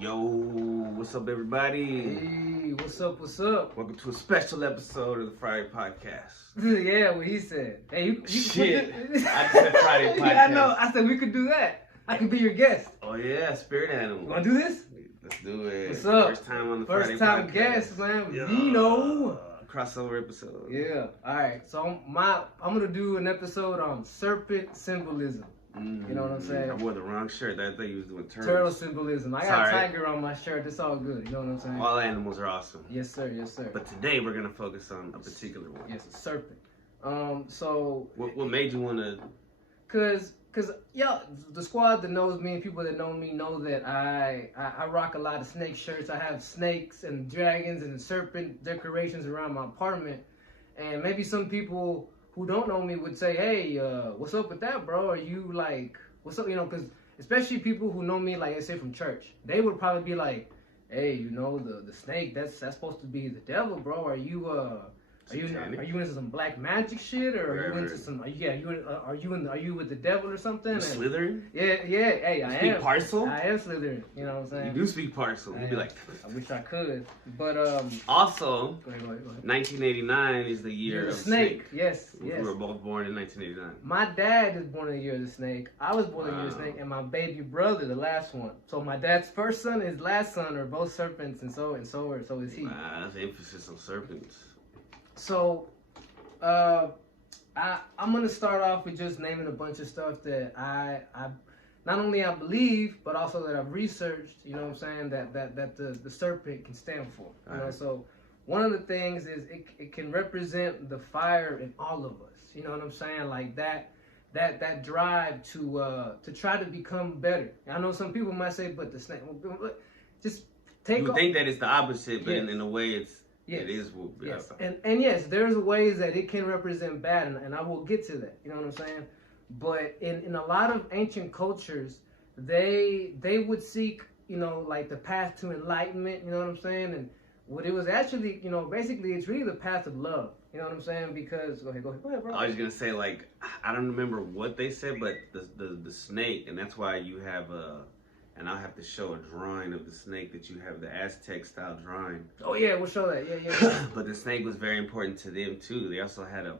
Yo, what's up, everybody? Hey, what's up? What's up? Welcome to a special episode of the Friday Podcast. Yeah, what he said. Hey, you Shit, I said Friday Podcast. Yeah, I know. I said we could do that. I could be your guest. Oh yeah, spirit animal. You want to do this? Let's do it. What's up? First time on the First Friday time Podcast. guest, man. Yeah. Vino. Crossover episode. Yeah. All right. So I'm gonna do an episode on serpent symbolism. You know what I'm saying? I wore the wrong shirt. I thought you was doing Turtle symbolism. I got a tiger on my shirt. It's all good. You know what I'm saying? All animals are awesome. Yes, sir. Yes, sir. But today we're gonna focus on a particular one. Yes, a serpent. So. What made you wanna? Cause yeah, the squad that knows me and people that know me know that I rock a lot of snake shirts. I have snakes and dragons and serpent decorations around my apartment, and maybe some people who don't know me would say, hey, what's up with that, bro? Are you like, what's up? You know, because especially people who know me, like I say from church, they would probably be like, hey, you know, the snake, that's supposed to be the devil, bro. Are you into some black magic shit, or are you into some? Are you with the devil or something? You Slytherin? Yeah. Hey, I am. Speak Parcel? I am Slytherin. You know what I'm saying? You do speak Parcel. You'd be like. I wish I could, but Also, go ahead. 1989 is the year of snake. Yes. We were both born in 1989. My dad is born in the year of the snake. I was born in the year of the snake, and my baby brother, the last one. So my dad's first son, his last son, are both serpents, and so is he. Wow, that's emphasis on serpents. So, I'm gonna start off with just naming a bunch of stuff that I not only I believe, but also that I've researched. You know what I'm saying? That the serpent can stand for. You know, so one of the things is it can represent the fire in all of us. You know what I'm saying? Like that drive to try to become better. I know some people might say, but the snake, just take. You think that it's the opposite, but yes. in a way, it's. Yes. It is. Yes. And yes, there's ways that it can represent bad, and I will get to that. You know what I'm saying? But in a lot of ancient cultures, they would seek, you know, like the path to enlightenment. You know what I'm saying? And what it was actually, you know, basically it's really the path of love. You know what I'm saying? Because go ahead, bro. I was gonna say, like, I don't remember what they said, but the snake, and that's why you have a. And I'll have to show a drawing of the snake that you have, the Aztec style drawing. Oh yeah, we'll show that. Yeah. But the snake was very important to them too. They also had a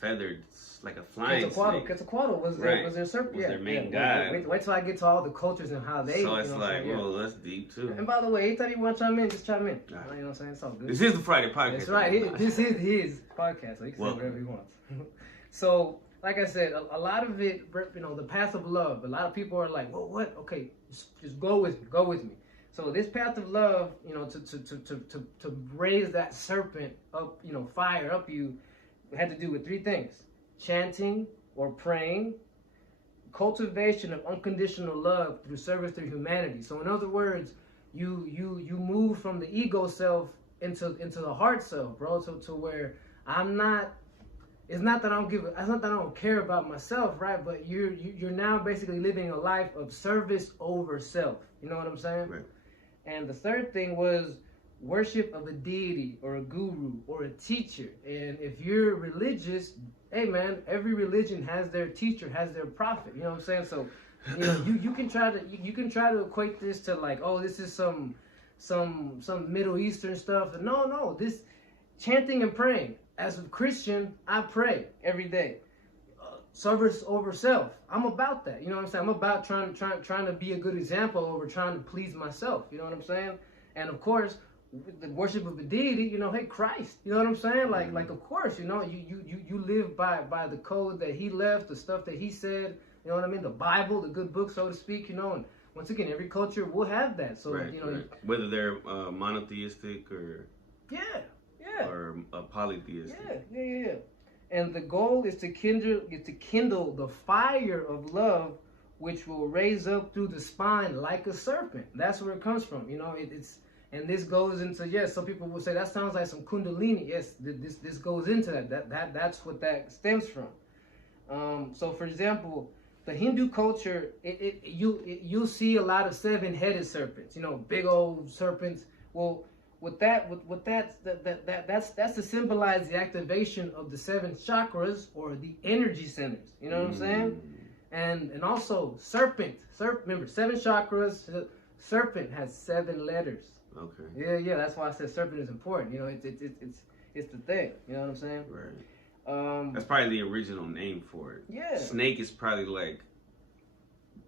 feathered, like a flying snake. Quetzalcoatl was their serpent. Was their main god. Wait till I get to all the cultures and how they. So it's like, well, that's deep too. And by the way, anytime you want to chime in, just chime in. Right. You know what I'm saying? It's all good. This is the Friday Podcast. That's right. This is his podcast, so he can say whatever he wants. So, like I said, a lot of it, you know, the path of love. A lot of people are like, well, what? Okay, just go with me. So this path of love, you know, to raise that serpent up, you know, fire up you, had to do with three things: chanting or praying, cultivation of unconditional love through service through humanity. So in other words, you move from the ego self into the heart self, bro. To where I'm not. It's not that I don't care about myself, right? But you're now basically living a life of service over self. You know what I'm saying? Right. And the third thing was worship of a deity or a guru or a teacher. And if you're religious, hey man, every religion has their teacher, has their prophet. You know what I'm saying? So, you know, you can try to equate this to like, oh, this is some Middle Eastern stuff. No, this chanting and praying. As a Christian, I pray every day. Service over self. I'm about that. You know what I'm saying? I'm about trying to be a good example over trying to please myself. You know what I'm saying? And of course, the worship of a deity. You know, hey Christ. You know what I'm saying? Like of course, you know, you live by the code that He left, the stuff that He said. You know what I mean? The Bible, the good book, so to speak. You know, and once again, every culture will have that. So you know, whether they're monotheistic or or polytheistic. Yeah. And the goal is to kindle the fire of love, which will raise up through the spine like a serpent. That's where it comes from. You know, it's and this goes into some people will say that sounds like some kundalini. Yes, this goes into that's what that stems from. So for example, the Hindu culture, you'll see a lot of 7-headed serpents. You know, big old serpents. Well. That's to symbolize the activation of the 7 chakras or the energy centers. You know what I'm saying? And also serpent. Remember, 7 chakras. Serpent has 7 letters. Okay. Yeah. That's why I said serpent is important. You know, it's the thing. You know what I'm saying? Right. That's probably the original name for it. Yeah. Snake is probably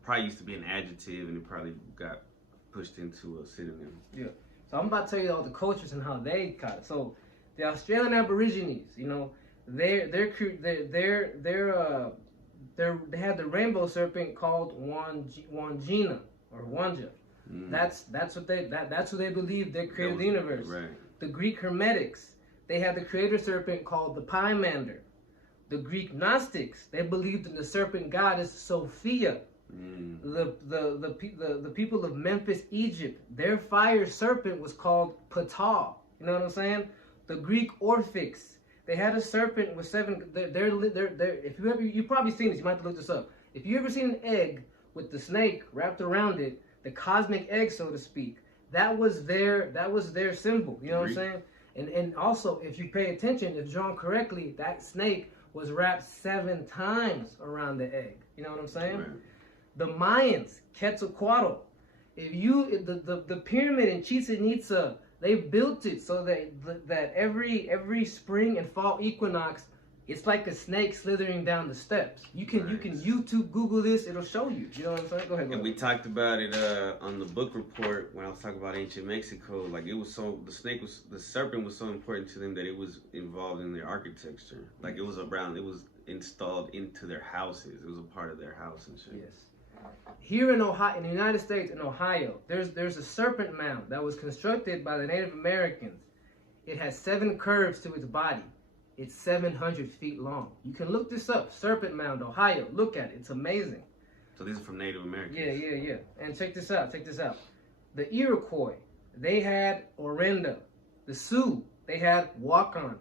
probably used to be an adjective, and it probably got pushed into a synonym. Yeah. So I'm about to tell you all the cultures and how they got it. So the Australian Aborigines, you know, they had the rainbow serpent called Wangina or Wanja. That's who they believe they created the universe. Right. The Greek Hermetics, they had the creator serpent called the Pymander. The Greek Gnostics, they believed in the serpent goddess Sophia. The people of Memphis, Egypt, their fire serpent was called Ptah. You know what I'm saying? The Greek Orphics, they had a serpent with 7. If you've probably seen this, you might have to look this up. If you ever seen an egg with the snake wrapped around it, the cosmic egg, so to speak, that was their symbol. You know what I'm saying? And also, if you pay attention, if drawn correctly, that snake was wrapped 7 times around the egg. You know what I'm saying? Right. The Mayans, Quetzalcoatl. The pyramid in Chichen Itza, they built it so that every spring and fall equinox, it's like a snake slithering down the steps. You can YouTube Google this, it'll show you. You know what I'm saying? Go ahead. And we talked about it on the book report when I was talking about ancient Mexico. Like it was the serpent was so important to them that it was involved in their architecture. Like it was installed into their houses. It was a part of their house and shit. Yes. Here in Ohio, in the United States, in Ohio, there's a serpent mound that was constructed by the Native Americans. It has 7 curves to its body. It's 700 feet long. You can look this up. Serpent Mound, Ohio. Look at it. It's amazing. So these are from Native Americans. Yeah. And check this out. The Iroquois, they had Orenda. The Sioux, they had Wakan.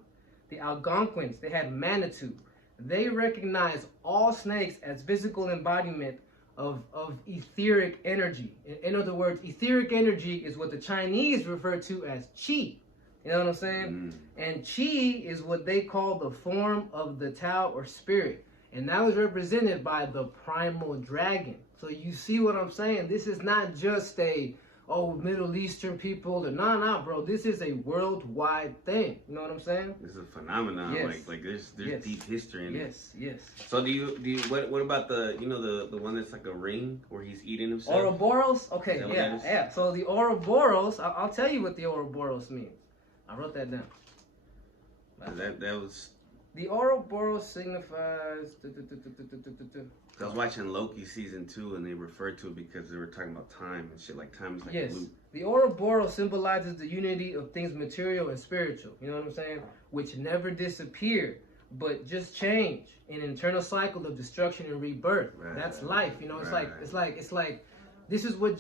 The Algonquins, they had Manitou. They recognize all snakes as physical embodiment of etheric energy. In other words, etheric energy is what the Chinese refer to as qi. You know what I'm saying? And qi is what they call the form of the Tao or spirit. And that was represented by the primal dragon. So you see what I'm saying? This is not just Middle Eastern people. Nah, bro. This is a worldwide thing. You know what I'm saying? This is a phenomenon. Yes. Like there's deep history in it. Yes. So do you what about the one that's like a ring where he's eating himself? Ouroboros? Okay, yeah. So the Ouroboros, I'll tell you what the Ouroboros means. I wrote that down. That was... The Ouroboros signifies... I was watching Loki season 2 and they referred to it because they were talking about time and shit. Like time is like a loop. The Ouroboros symbolizes the unity of things material and spiritual. You know what I'm saying? Which never disappear, but just change. An internal cycle of destruction and rebirth. Right. That's life. You know, it's like this is what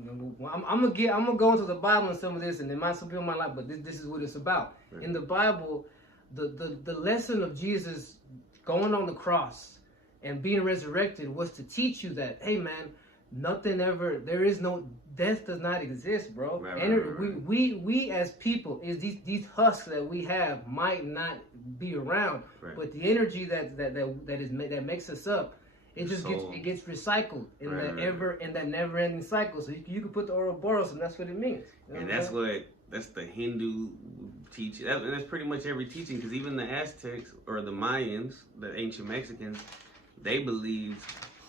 I'm gonna go into the Bible and some of this, and some people might like, but this is what it's about. Right. In the Bible, the lesson of Jesus going on the cross and being resurrected was to teach you that, hey man, there is no death, does not exist, bro. Right. We as people, is these husks that we have might not be around, right. But the energy that makes us up, it just gets recycled in that never-ending cycle. So you can put the Ouroboros, and that's what it means. You know and that's the Hindu teaching. And that's pretty much every teaching, because even the Aztecs or the Mayans, the ancient Mexicans, they believed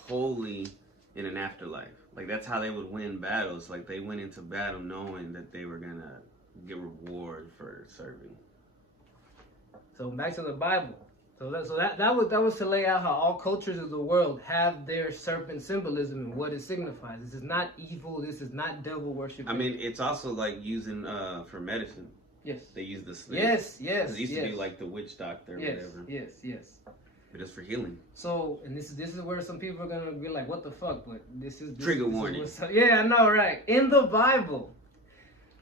wholly in an afterlife. Like that's how they would win battles. Like they went into battle knowing that they were gonna get reward for serving. So back to the Bible. So that was to lay out how all cultures of the world have their serpent symbolism and what it signifies. This is not evil. This is not devil worship. I mean, it's also like using for medicine. Yes. They use the snake. Yes. It used to be like the witch doctor or whatever. Yes. But it's for healing. So, and this is where some people are gonna be like, "What the fuck?" But this trigger warning. Yeah, I know, right? In the Bible,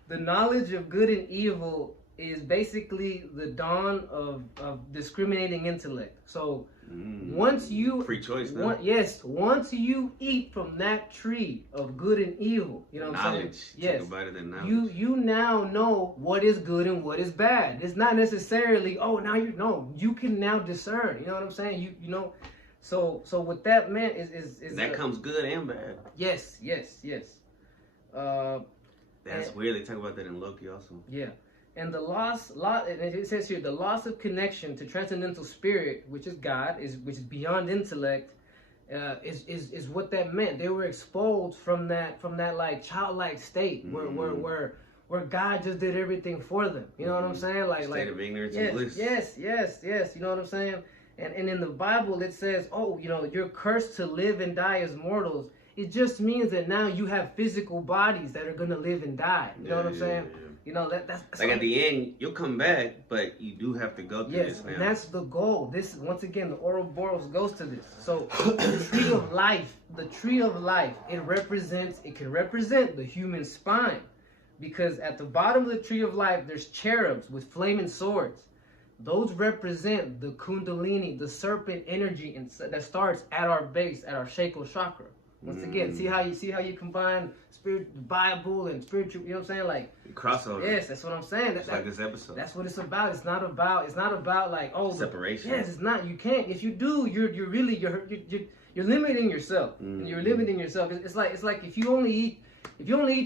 the knowledge of good and evil is basically the dawn of discriminating intellect. So once you free choice now. Once you eat from that tree of good and evil, you know what I'm saying? Yes. You now know what is good and what is bad. It's not necessarily you can now discern. You know what I'm saying? You know. So what that meant is that comes good and bad. Yes. That's weird. They talk about that in Loki also. Yeah. And and it says here, the loss of connection to transcendental spirit, which is God, which is beyond intellect, is what that meant. They were exposed from that like childlike state where God just did everything for them. You know what I'm saying? State of ignorance and bliss. Yes. You know what I'm saying? And in the Bible it says, oh, you know, you're cursed to live and die as mortals. It just means that now you have physical bodies that are gonna live and die. You know what I'm saying? Yeah. You know, that's like at the end, you'll come back, but you do have to go through this now. And that's the goal. This, once again, the Ouroboros goes to this. So the tree of life, it can represent the human spine, because at the bottom of the tree of life, there's cherubs with flaming swords. Those represent the Kundalini, the serpent energy that starts at our base, at our sacral chakra. Once again, see how you combine spirit, the Bible, and spiritual. You know what I'm saying? Like crossover. Yes, that's what I'm saying. Just like this episode. That's what it's about. It's not about like separation. Yes, it's not. You can't. If you do, you're limiting yourself. And you're limiting yourself. It's like if you only eat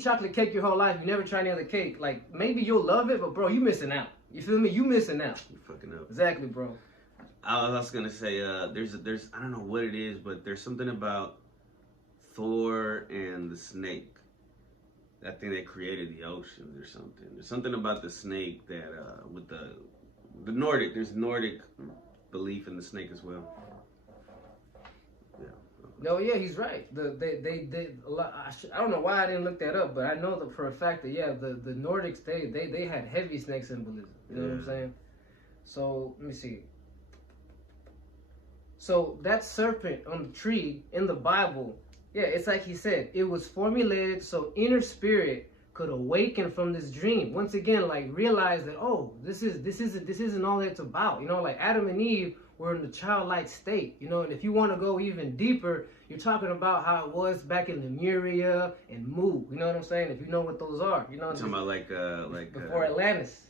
chocolate cake your whole life, you never try any other cake. Like maybe you'll love it, but bro, you missing out. You feel me? You missing out. You fucking up. Exactly, bro. I was gonna say, there's I don't know what it is, but there's something about Thor and the snake. I think they created the oceans or something. There's something about the snake that with the Nordic. There's Nordic belief in the snake as well. Yeah. No, yeah, he's right. They a lot, I don't know why I didn't look that up, but I know that for a fact that the Nordics they had heavy snake symbolism. You know what I'm saying? So let me see. So that serpent on the tree in the Bible, yeah, it's like he said, it was formulated so inner spirit could awaken from this dream. Once again, like realize that, oh, this isn't all it's about. You know, like Adam and Eve were in the childlike state. You know, and if you want to go even deeper, you're talking about how it was back in Lemuria and Mu. You know what I'm saying? If you know what those are, you know. You're talking about like before Atlantis.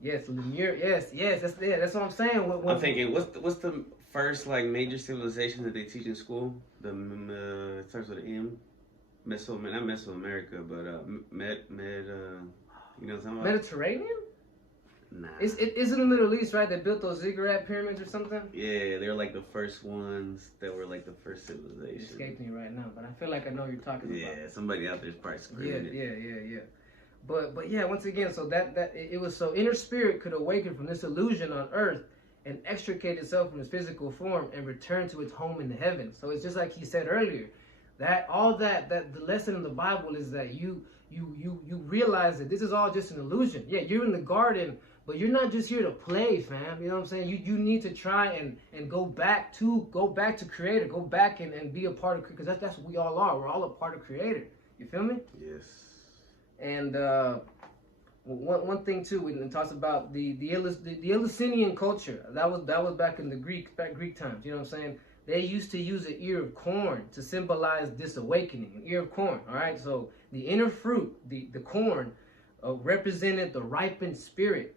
Yes, Lemuria. Yes. That's what I'm saying. I'm thinking, what's the first like major civilization that they teach in school? It starts with an M. Not Mesoamerica, but you know what I'm talking about? Mediterranean? Nah. It's in the Middle East, right? They built those ziggurat pyramids or something? Yeah, they're like the first ones that were like the first civilization. It escaped me right now, but I feel like I know what you're talking about. Yeah, somebody out there's probably screaming it. Yeah. But yeah, once again, so that it was so inner spirit could awaken from this illusion on earth and extricate itself from its physical form and return to its home in the heavens. So it's just like he said earlier, that the lesson in the Bible is that you realize that this is all just an illusion. Yeah, you're in the garden, but you're not just here to play, fam. You know what I'm saying? You need to try and go back to Creator, go back and be a part of, because that's what we all are. We're all a part of Creator. You feel me? Yes. And one thing too, when it talks about the Eleusinian culture, that was back in the Greek times. You know what I'm saying? They used to use an ear of corn to symbolize this awakening. An ear of corn. All right. So the inner fruit, the corn, represented the ripened spirit,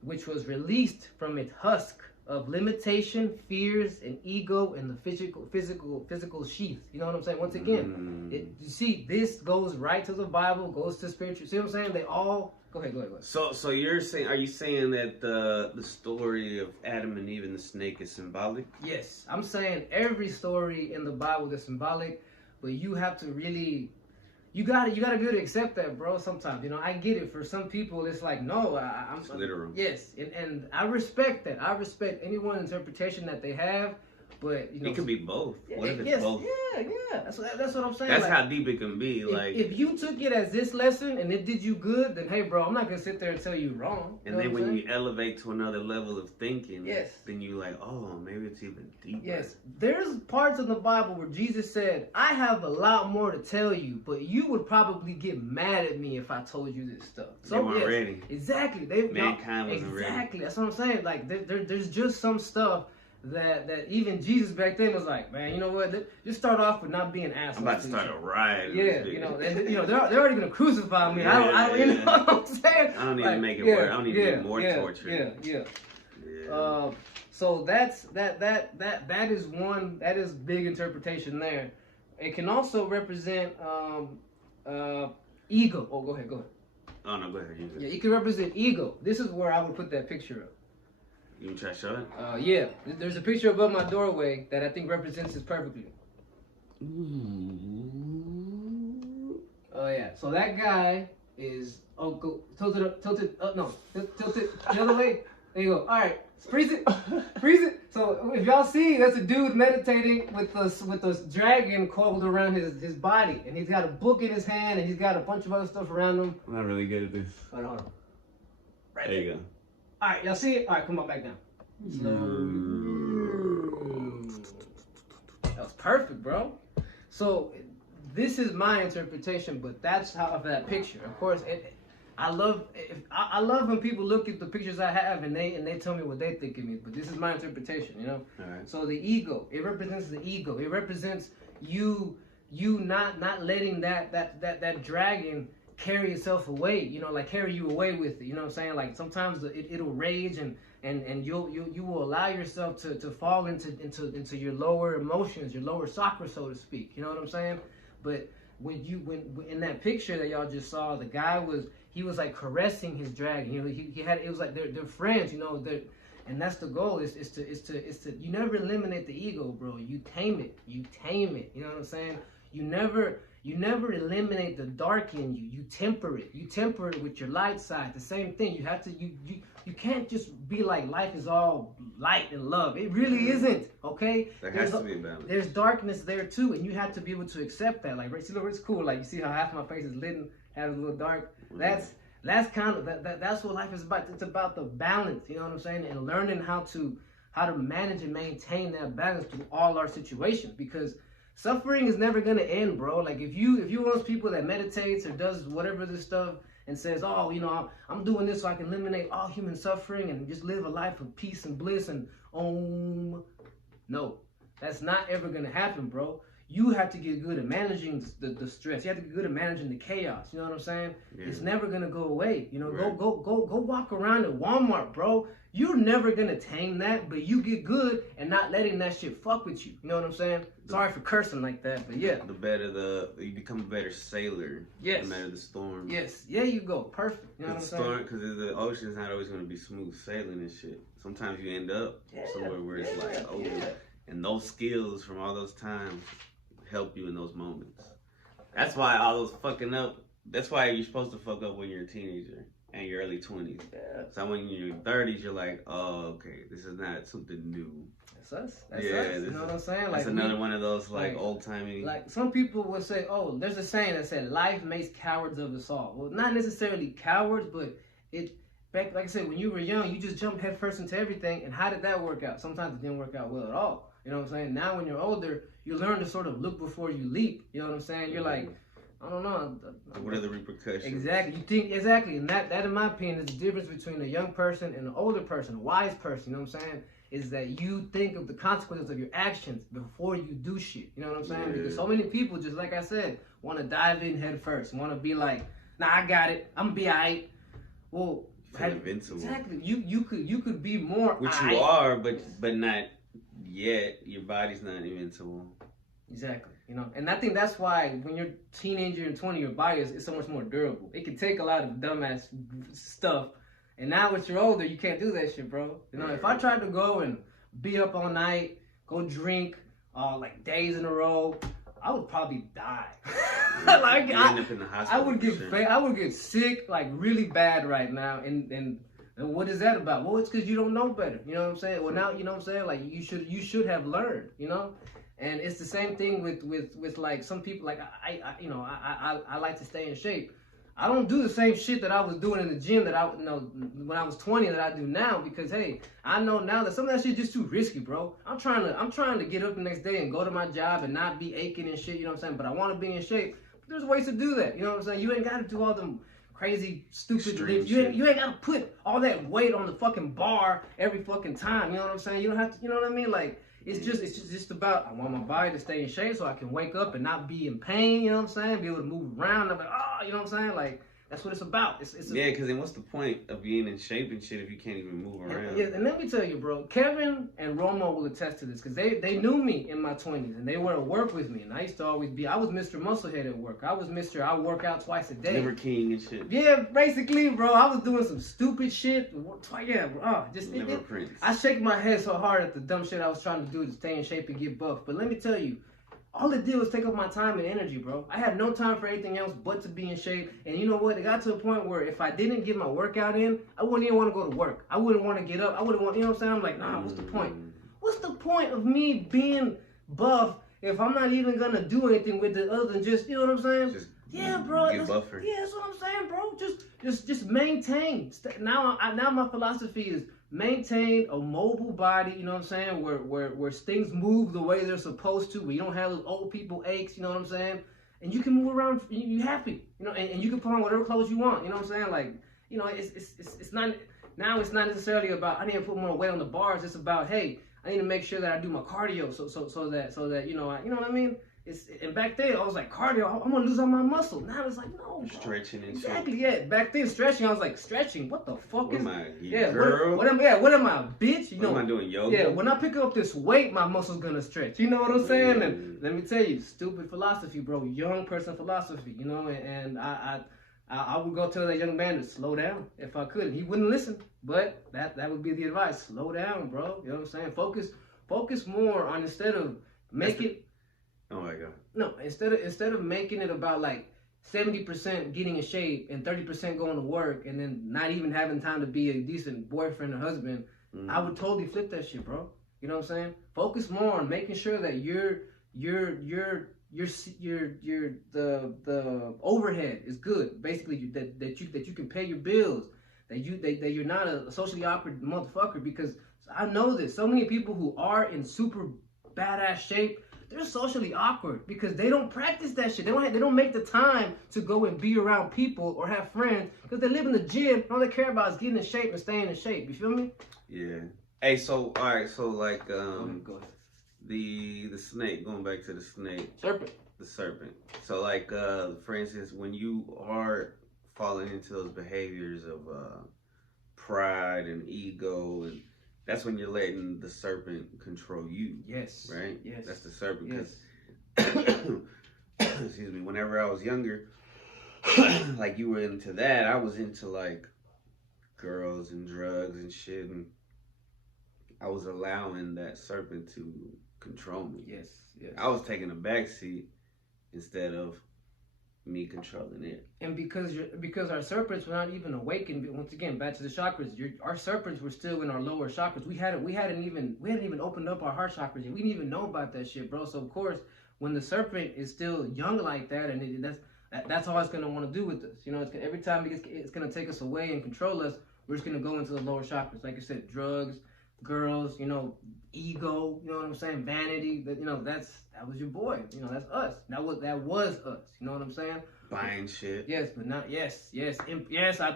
which was released from its husk of limitation, fears, and ego, and the physical sheath. You know what I'm saying? Once again, you see, this goes right to the Bible, goes to spiritual. See what I'm saying? They all go ahead. So you're saying? Are you saying that the story of Adam and Eve and the snake is symbolic? Yes, I'm saying every story in the Bible is symbolic, but you have to really. You gotta be able to accept that, bro. Sometimes, you know, I get it. For some people, it's like, no, I'm literal. Yes, and I respect that. I respect anyone's interpretation that they have, but you know, it could be both. What if it's yes, both? Yeah. That's what I'm saying. That's like, how deep it can be. Like, if you took it as this lesson and it did you good, then hey, bro, I'm not gonna sit there and tell you wrong. And then when you elevate to another level of thinking, yes, then you like, oh, maybe it's even deeper. Yes, there's parts of the Bible where Jesus said, "I have a lot more to tell you, but you would probably get mad at me if I told you this stuff." So they weren't ready. Exactly, Mankind wasn't ready. Exactly, that's what I'm saying. Like there's just some stuff that even Jesus back then was like, man, you know what? Just start off with not being assholes. I'm about to start a riot. Yeah, you know, they're already gonna crucify me. I don't, you know what I'm saying? I don't need to make it work. I don't need to get more torture. Yeah. So that is big interpretation there. It can also represent Ego. Oh, go ahead. Oh no, go ahead. Yeah, it can represent ego. This is where I would put that picture up. You can try to show it? Yeah. There's a picture above my doorway that I think represents this perfectly. Oh yeah. So that guy is tilted up the other way. There you go. All right, freeze it. So if y'all see, that's a dude meditating with this dragon coiled around his body, and he's got a book in his hand, and he's got a bunch of other stuff around him. I'm not really good at this. Hold on. Right there you go. All right, y'all see it? All right, come on back down. That was perfect, bro. So this is my interpretation, but that's how of that picture. Of course, I love when people look at the pictures I have and they tell me what they think of me. But this is my interpretation, you know. All right. So the ego, it represents the ego. It represents you not letting that dragon carry itself away. You know, like carry you away with it. You know what I'm saying? Like sometimes it'll rage and you will allow yourself to fall into your lower emotions, your lower chakra, so to speak. You know what I'm saying? But when in that picture that y'all just saw, the guy was like caressing his dragon. You know, it was like they're friends. You know, and that's the goal. Is to you never eliminate the ego, bro. You tame it. You know what I'm saying? You never eliminate the dark in you. You temper it. You temper it with your light side. The same thing. You have to. You can't just be like life is all light and love. It really isn't. Okay. There has to be a balance. There's darkness there too, and you have to be able to accept that. Like, see, look, it's cool. Like, you see how half my face is lit and has a little dark. That's kind of that's what life is about. It's about the balance. You know what I'm saying? And learning how to manage and maintain that balance through all our situations, because suffering is never gonna end, bro. Like if you one of those people that meditates or does whatever this stuff and says, oh, you know, I'm doing this so I can eliminate all human suffering and just live a life of peace and bliss and no, that's not ever gonna happen, bro. You have to get good at managing the stress. You have to get good at managing the chaos. You know what I'm saying? Yeah. It's never gonna go away. You know, right. Go walk around at Walmart, bro. You're never gonna tame that, but you get good at not letting that shit fuck with you. You know what I'm saying? Sorry for cursing like that, but yeah. You become a better sailor. Yes. No matter the storm. Yes. Yeah, you go. Perfect. You know what I'm saying? Because the ocean's not always gonna be smooth sailing and shit. Sometimes you end up somewhere where it's like, oh, and those skills from all those times help you in those moments. That's why all those fucking up. That's why you're supposed to fuck up when you're a teenager and your early 20s. Yeah. So when you're in your 30s, you're like, oh, okay, this is not something new. That's us. That's us. You know what I'm saying? That's like another one of those like old timey. Like some people would say, oh, there's a saying that said, life makes cowards of us all. Well, not necessarily cowards, but back, like I said, when you were young, you just jumped headfirst into everything. And how did that work out? Sometimes it didn't work out well at all. You know what I'm saying? Now when you're older, you learn to sort of look before you leap. You know what I'm saying? You're like, I don't know. What are the repercussions? Exactly. You think exactly, and that in my opinion is the difference between a young person and an older person, a wise person. You know what I'm saying? Is that you think of the consequences of your actions before you do shit. You know what I'm saying? Yeah. Because so many people, just like I said, want to dive in head first, want to be like, nah, I got it. I'm gonna be alright. Well, invincible. Exactly. You could be more. Which you are, but not yet. Your body's not invincible. Exactly. You know, and I think that's why when you're a teenager and 20, your body is so much more durable. It can take a lot of dumbass stuff, and now when you're older, you can't do that shit, bro. You know, if I tried to go and be up all night, go drink like days in a row, I would probably die. Like end up in the hospital. I would get sick like really bad right now, and what is that about? Well, it's because you don't know better. You know what I'm saying? Well, now you know what I'm saying. Like you should have learned. You know. And it's the same thing with like some people. Like I like to stay in shape. I don't do the same shit that I was doing in the gym that when I was 20 that I do now, because hey, I know now that some of that shit is just too risky, bro. I'm trying to get up the next day and go to my job and not be aching and shit. You know what I'm saying? But I want to be in shape. But there's ways to do that. You know what I'm saying? You ain't got to do all them crazy, stupid lifts. You ain't got to put all that weight on the fucking bar every fucking time. You know what I'm saying? You don't have to. You know what I mean? Like. It's just about, I want my body to stay in shape so I can wake up and not be in pain, you know what I'm saying? Be able to move around. I'm like, oh, you know what I'm saying? Like, That's what it's about. Yeah, because then what's the point of being in shape and shit if you can't even move around? Yeah, and let me tell you, bro, Kevin and Romo will attest to this because they knew me in my 20s and they were to work with me. And I used to always I was Mr. Musclehead at work. I was Mr. I work out twice a day. Liver King and shit. Yeah, basically, bro. I was doing some stupid shit. Yeah, bro. Liver Prince. I shake my head so hard at the dumb shit I was trying to do to stay in shape and get buff. But let me tell you, all it did was take up my time and energy, bro. I had no time for anything else but to be in shape. And you know what? It got to a point where if I didn't get my workout in, I wouldn't even want to go to work. I wouldn't want to get up. I wouldn't want, you know what I'm saying? I'm like, nah, what's the point? What's the point of me being buff if I'm not even going to do anything with it other than just, you know what I'm saying? Yeah, bro. Get buffer. Yeah, that's what I'm saying, bro. Just maintain. Now my philosophy is maintain a mobile body, you know what I'm saying, where things move the way they're supposed to, where you don't have those old people aches, you know what I'm saying, and you can move around, you happy, you know, and you can put on whatever clothes you want, you know what I'm saying, like, you know, it's not, now it's not necessarily about, I need to put more weight on the bars, it's about, hey, I need to make sure that I do my cardio, so that, you know what I mean. And back then, I was like, cardio, I'm gonna lose all my muscle. Now it's like, no. Stretching and exactly, shit. yeah. Back then, stretching, I was like, stretching? What the fuck what is... am I, girl? What am I, bitch? What am I doing, yoga? Yeah, when I pick up this weight, my muscle's gonna stretch. You know what I'm saying? And let me tell you, stupid philosophy, bro. Young person philosophy, you know? And I would go tell that young man to slow down if I could. He wouldn't listen, but that would be the advice. Slow down, bro. You know what I'm saying? Focus more on instead of making... Oh my God. No, instead of making it about like 70% getting in shape and 30% going to work and then not even having time to be a decent boyfriend or husband, I would totally flip that shit, bro. You know what I'm saying? Focus more on making sure that the overhead is good. Basically, that you can pay your bills. That you're not a socially awkward motherfucker, because I know this. So many people who are in super badass shape, they're socially awkward because they don't practice that shit. They don't make the time to go and be around people or have friends because they live in the gym and all they care about is getting in shape and staying in shape. You feel me? Yeah. Hey, so all right, so like Go ahead. the snake, going back to the snake. Serpent. The serpent. So like for instance, when you are falling into those behaviors of pride and ego, and that's when you're letting the serpent control you. Yes. Right? Yes. That's the serpent. Yes. Excuse me. Whenever I was younger, like you were into that, I was into like girls and drugs and shit, and I was allowing that serpent to control me. Yes. Yes. I was taking a backseat instead of me controlling it. And because our serpents were not even awakened. Once again, back to the chakras. Our serpents were still in our lower chakras. We hadn't even opened up our heart chakras yet. We didn't even know about that shit, bro. So of course, when the serpent is still young like that, and that's all it's gonna want to do with us. You know, every time it's gonna take us away and control us. We're just gonna go into the lower chakras, like I said, drugs, girls, you know, ego, you know what I'm saying, vanity. That, you know, that was your boy. You know, that's us. That was us. You know what I'm saying? Buying shit. Yes, but not yes.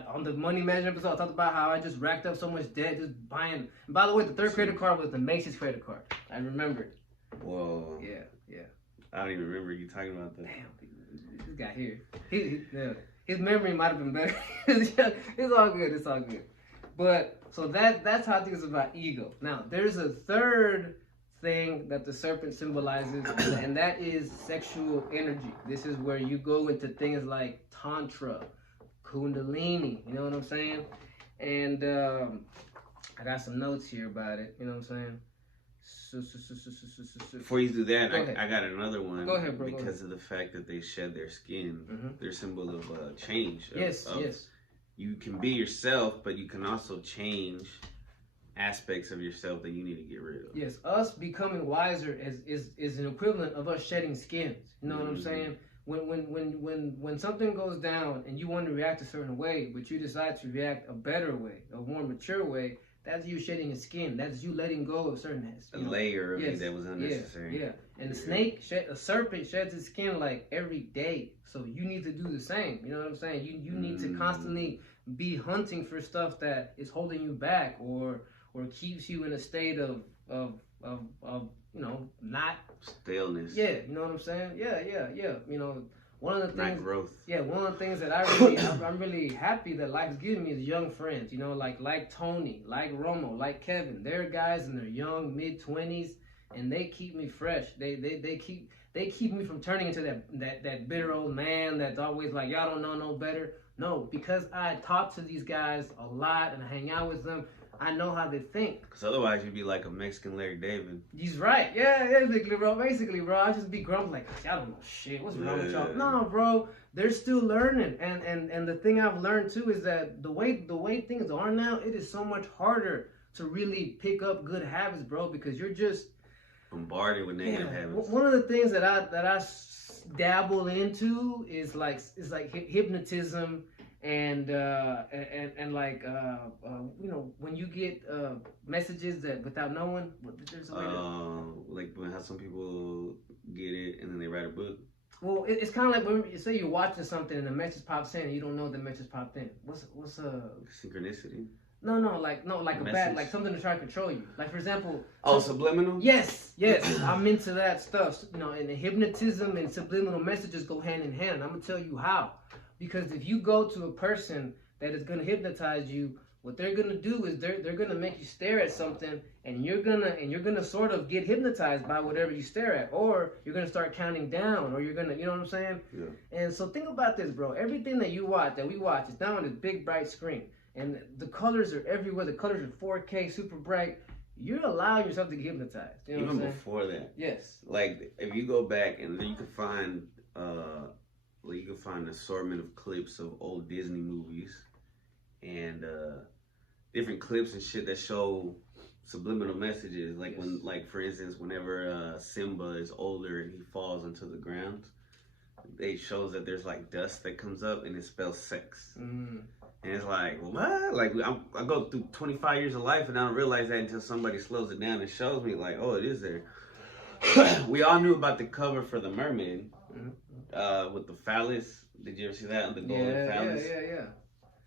On the money management episode, I talked about how I just racked up so much debt just buying. And by the way, the third credit card was the Macy's credit card. I remembered. Whoa. Yeah. I don't even remember you talking about that. Damn, this guy here. His memory might have been better. It's all good. But so that's how I think it's about ego. Now, there's a third thing that the serpent symbolizes, and that is sexual energy. This is where you go into things like tantra, kundalini, you know what I'm saying? And I got some notes here about it, you know what I'm saying? Before you do that, I got another one. Go ahead, bro. Because of the fact that they shed their skin, their symbol of change. Yes. You can be yourself, but you can also change aspects of yourself that you need to get rid of. Yes, us becoming wiser is an equivalent of us shedding skins. You know what I'm saying? When something goes down and you want to react a certain way, but you decide to react a better way, a more mature way, that's you shedding a skin. That's you letting go of certain layer of you that was unnecessary. Yeah. And a serpent sheds its skin like every day. So you need to do the same. You know what I'm saying? You need to constantly be hunting for stuff that is holding you back or keeps you in a state of you know, not staleness. Yeah, you know what I'm saying? Yeah. You know, one of the not things, growth. yeah, one of the things that I'm really happy that life's giving me is young friends. You know, like Tony, like Romo, like Kevin. They're guys in their young mid-20s, and they keep me fresh. They keep me from turning into that bitter old man that's always like, y'all don't know no better. No, because I talk to these guys a lot and I hang out with them, I know how they think. Because otherwise you'd be like a Mexican Larry David. He's right. Yeah, basically, bro. Basically, bro. I just be grumpy like, y'all don't know shit. What's wrong with y'all? No, bro. They're still learning. And the thing I've learned too is that the way things are now, it is so much harder to really pick up good habits, bro, because you're just bombarded with negative habits. One of the things that I dabble into is like hypnotism and like you know, when you get messages that without knowing what there's a way like how some people get it and then they write a book. Well, it's kind of like when you say you're watching something and a message pops in and you don't know the message popped in. What's synchronicity? No, like a bad, like something to try to control you. Like, for example... subliminal? Yes. I'm into that stuff. You know, and the hypnotism and subliminal messages go hand in hand. I'm going to tell you how. Because if you go to a person that is going to hypnotize you, what they're going to do is they're going to make you stare at something, and you're going to sort of get hypnotized by whatever you stare at, or you're going to start counting down, or you're going to, you know what I'm saying? Yeah. And so think about this, bro. Everything that we watch is now on this big bright screen. And the colors are everywhere. The colors are 4K, super bright. You're allowing yourself to get hypnotized. You know Even what I'm saying? before that. Yes. Like, if you go back and you can find an assortment of clips of old Disney movies and different clips and shit that show subliminal messages. Like for instance, whenever Simba is older and he falls into the ground, it shows that there's like dust that comes up and it spells sex. Mm. And it's like, what? Like, I go through 25 years of life and I don't realize that until somebody slows it down and shows me, like, oh, it is there. We all knew about the cover for The Mermaid with the phallus. Did you ever see that? The golden phallus? Yeah.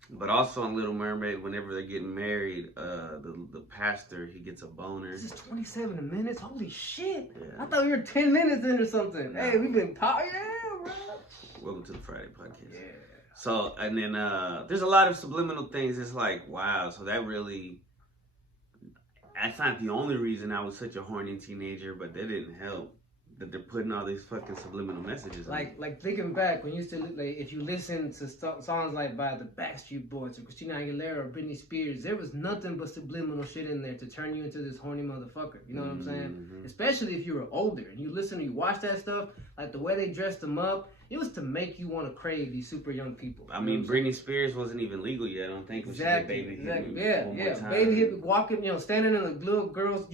But also on Little Mermaid, whenever they're getting married, the pastor, he gets a boner. This is 27 minutes? Holy shit. Yeah. I thought we were 10 minutes in or something. No. Hey, we've been talking. Yeah, bro. Welcome to the Friday podcast. Yeah. So, and then there's a lot of subliminal things. It's like, wow, so that really, that's not the only reason I was such a horny teenager, but that didn't help. That they're putting all these fucking subliminal messages like thinking back when you used to, like, if you listen to songs like by the Backstreet Boys or Christina Aguilera or Britney Spears, there was nothing but subliminal shit in there to turn you into this horny motherfucker. You know what I'm saying? Especially if you were older and you listen and you watch that stuff, like the way they dressed them up, it was to make you want to crave these super young people. I mean, Britney Spears wasn't even legal yet, I don't think. Exactly. Baby hit me Yeah. Baby hit me walking, you know, standing in a little girl's,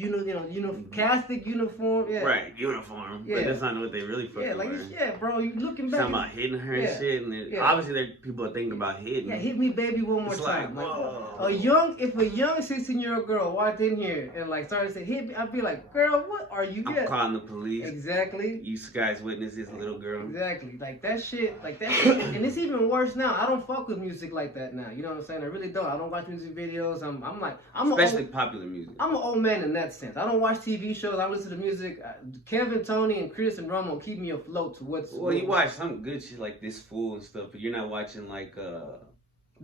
Catholic uniform. Yeah. Right, uniform. Yeah. But that's not what they really fucking were. Yeah, bro, you looking back. Talking about hitting her and shit, and obviously people are thinking about hitting. Yeah, hit me, baby, one more time. Like, if a young 16-year-old girl walked in here and like started to say hit me, I'd be like, girl, what are you? I'm calling the police. Exactly. You guys witness this little girl. Exactly. Like that shit. And it's even worse now. I don't fuck with music like that now. You know what I'm saying? I really don't. I don't watch music videos. I'm especially popular music. I'm an old man in that sense. I don't watch TV shows. I listen to music. Kevin, Tony, and Chris and Romo keep me afloat to what's. Well, you watch some good shit like This Fool and stuff, but you're not watching like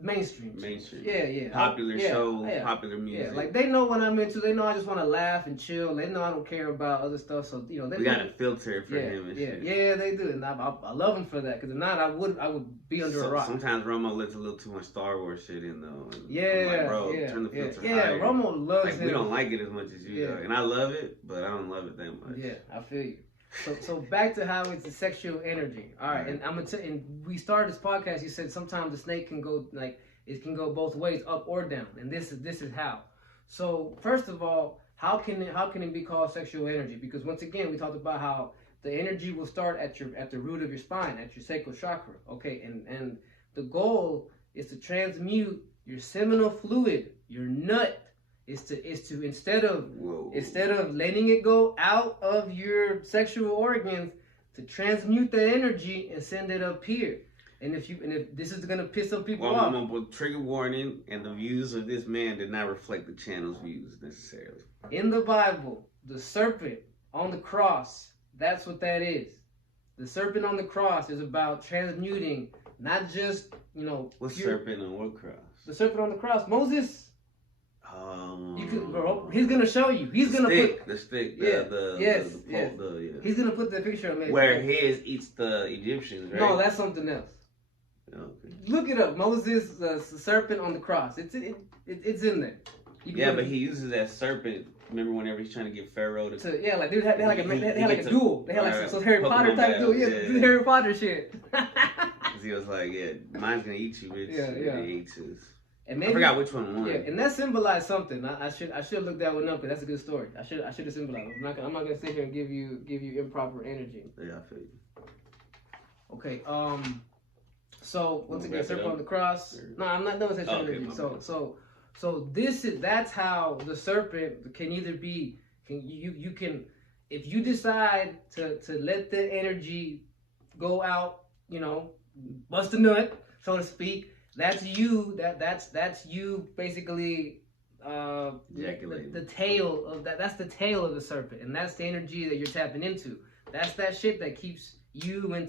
mainstream. Yeah. Popular shows, popular music. Yeah, like they know what I'm into. They know I just want to laugh and chill. They know I don't care about other stuff. So we got a filter for him and shit. Yeah, they do, and I love them for that. Because if not, I would be under a rock. Sometimes Romo lets a little too much Star Wars shit in though. I'm like, bro, turn the filter higher. Yeah, Romo loves like, him. We don't like it as much as you do, and I love it, but I don't love it that much. Yeah, I feel you. So back to how it's the sexual energy. All right, and I'm gonna and we started this podcast. You said sometimes the snake can go it can go both ways, up or down, and this is how. So first of all, how can it be called sexual energy? Because once again, we talked about how the energy will start at the root of your spine, at your sacral chakra. Okay, and the goal is to transmute your seminal fluid, your nut. Is to instead of letting it go out of your sexual organs, to transmute the energy and send it up here. And if this is gonna piss some people off. I'm gonna put trigger warning, and the views of this man did not reflect the channel's views necessarily. In the Bible, the serpent on the cross, that's what that is. The serpent on the cross is about transmuting, not just, you know. What serpent on what cross? The serpent on the cross. Moses. You could, bro. He's gonna show you. He's gonna put the stick. Yeah. Yes. He's gonna put the picture on where his eats the Egyptians, right? No, that's something else. Okay. Look it up. Moses, the serpent on the cross. It's in there. Yeah, but he uses that serpent. Remember whenever he's trying to get Pharaoh to yeah, like they had like a duel. They had like some Harry Potter type duel. Yeah, Harry Potter shit. He was like, yeah, mine's gonna eat you, bitch. Yeah. They ate his. And maybe, I forgot which one won. Yeah, and that symbolized something. I should look that one up because that's a good story. I should have symbolized. I'm not gonna sit here and give you improper energy. Yeah, I feel you. Okay. So once again, serpent on the cross. No, I'm not done with sexual energy. So that's how the serpent can either be. You can if you decide to let the energy go out, you know, bust a nut, so to speak. That's you. That's you basically. The tail of that. That's the tail of the serpent, and that's the energy that you're tapping into. That's that shit that keeps you in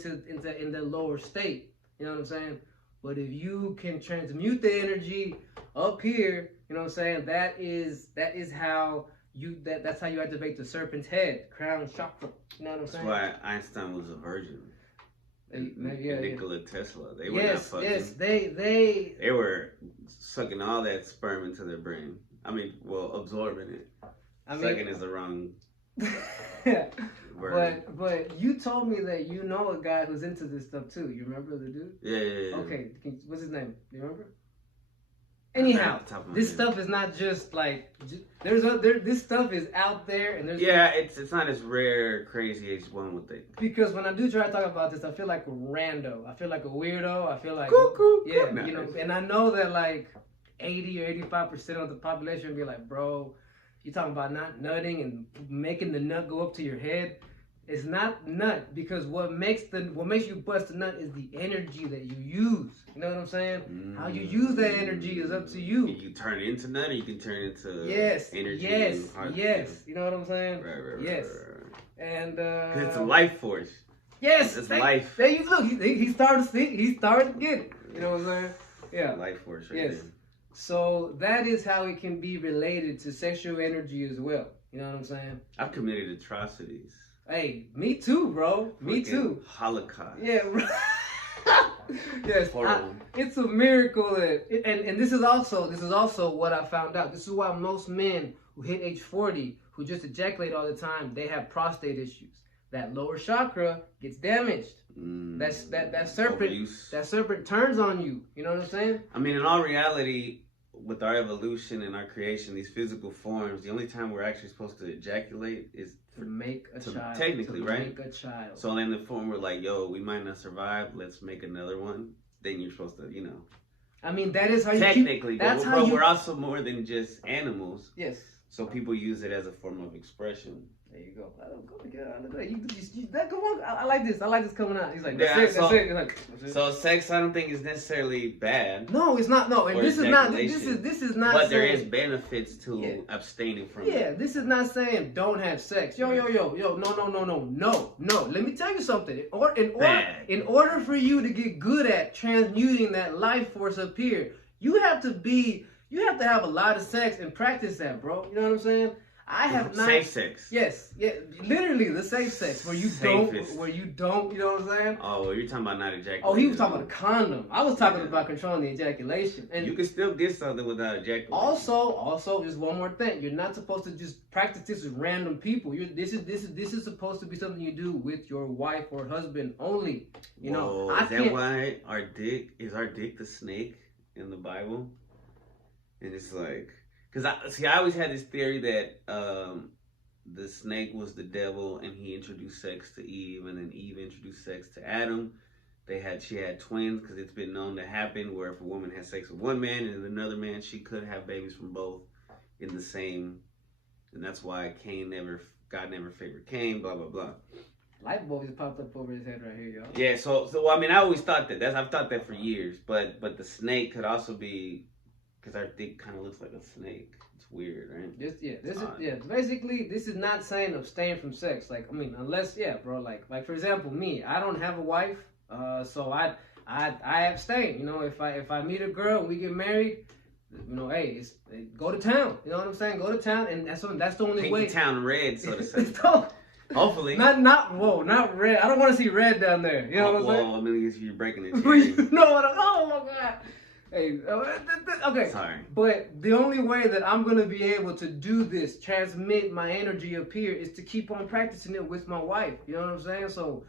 the lower state. You know what I'm saying? But if you can transmute the energy up here, you know what I'm saying? That is how you that's how you activate the serpent's head, crown chakra. You know what I'm saying? That's why Einstein was a virgin. Nikola Tesla. They were not fucking. Yes, they were sucking all that sperm into their brain. I mean, well, absorbing it. Sucking is the wrong word. But you told me that you know a guy who's into this stuff too. You remember the dude? Yeah. Okay, what's his name? Do you remember? Anyhow, this stuff is not just like this stuff is out there, and there's it's not as rare, crazy as one would think. Because when I do try to talk about this, I feel like a rando. I feel like a weirdo. I feel like you know, and I know that like 80 or 85% of the population will be like, bro, you talking about not nutting and making the nut go up to your head. It's not nut, because what makes you bust a nut is the energy that you use. You know what I'm saying? How you use that energy is up to you. You turn it into nut, or you can turn it into energy. Yes. You know what I'm saying? Right. Yes. And because it's a life force. Yes, it's life. There you look. He started to see. He started to get it. You know what I'm saying? Yeah. Life force. Yes. There. So that is how it can be related to sexual energy as well. You know what I'm saying? I've committed atrocities. Hey, me too, bro. Me too. Holocaust. Yeah. Yes. It's a miracle that, and this is also what I found out. This is why most men who hit age 40, who just ejaculate all the time, they have prostate issues. That lower chakra gets damaged. That serpent. Overuse. That serpent turns on you. You know what I'm saying? I mean, in all reality, with our evolution and our creation, these physical forms, the only time we're actually supposed to ejaculate is to make a child. Technically, right? Make a child. So in the form we're like, yo, we might not survive. Let's make another one. Then you're supposed to, you know. I mean, that is how you technically. But we're also more than just animals. Yes. So people use it as a form of expression. There you go. Come on. I like this. I like this coming out. He's like, that's it. Like, so sex, I don't think is necessarily bad. No, it's not. No, and this is not. This is not. But there is benefits to abstaining from it. Yeah, this is not saying don't have sex. Yo. No. Let me tell you something. In order for you to get good at transmuting that life force up here, you have to have a lot of sex and practice that, bro. You know what I'm saying? I have not. Safe sex. Yes, literally the safe sex where you don't, you know what I'm saying? Oh, well, you're talking about not ejaculating. Oh, he was talking about a condom. I was talking about controlling the ejaculation. And you can still get something without ejaculating. Also, just one more thing. You're not supposed to just practice this with random people. This is supposed to be something you do with your wife or husband only. You know, is that why our dick the snake in the Bible? And it's like, because I always had this theory that the snake was the devil and he introduced sex to Eve, and then Eve introduced sex to Adam. She had twins, because it's been known to happen where if a woman has sex with one man and another man, she could have babies from both in the same, and that's why God never favored Cain, blah, blah, blah. Light bulb just popped up over his head right here, y'all. Yeah, so I mean, I always thought that. I've thought that for years, but the snake could also be Because our dick kind of looks like a snake. It's weird, right? Basically, this is not saying abstain from sex. Like, I mean, unless, bro. Like for example, me, I don't have a wife, so I abstain. You know, if I meet a girl and we get married, you know, hey, go to town. You know what I'm saying? Go to town, and that's the only Paint way. the town red, so to say. Hopefully. Not red. I don't want to see red down there. You know what I'm saying? Well, I mean, you're breaking the chain. You know what oh my God. Hey, okay. Sorry. But the only way that I'm going to be able to do this, transmit my energy up here, is to keep on practicing it with my wife. You know what I'm saying? So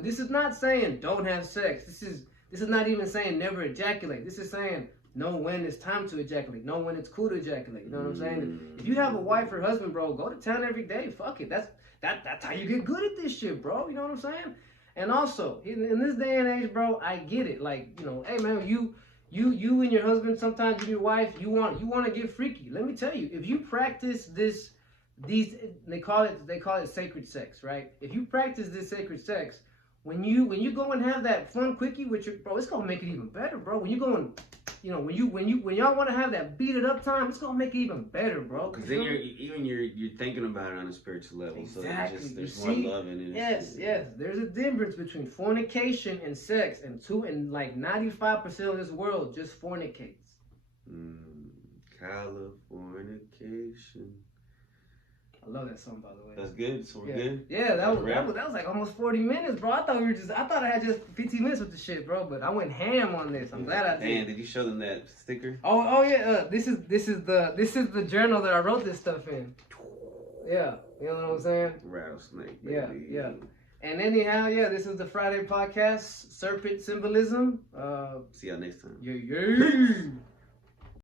this is not saying don't have sex. This is not even saying never ejaculate. This is saying know when it's time to ejaculate. Know when it's cool to ejaculate. You know what I'm saying? If you have a wife or husband, bro, go to town every day. Fuck it. That's how you get good at this shit, bro. You know what I'm saying? And also, in this day and age, bro, I get it. Like, you know, hey man, you and your husband, sometimes you and your wife, you want to get freaky. Let me tell you, if you practice these they call it sacred sex, right? If you practice this sacred sex, when you go and have that fun quickie with your bro, it's gonna make it even better, bro. When you go and when y'all want to have that beat it up time, it's gonna make it even better, bro. Because then you're thinking about it on a spiritual level. Exactly. So there's more love in it. Yes. There's a difference between fornication and sex, and like 95% of this world just fornicates. Californication. I love that song, by the way. That's good. So we're good. Yeah, that was like almost 40 minutes, bro. I thought I had just 15 minutes with the shit, bro. But I went ham on this. I'm glad I did. And did you show them that sticker? Oh yeah. This is the journal that I wrote this stuff in. Yeah, you know what I'm saying? Rattlesnake. Baby. Yeah. And anyhow, this is the Friday podcast, Serpent Symbolism. See y'all next time. Yeah.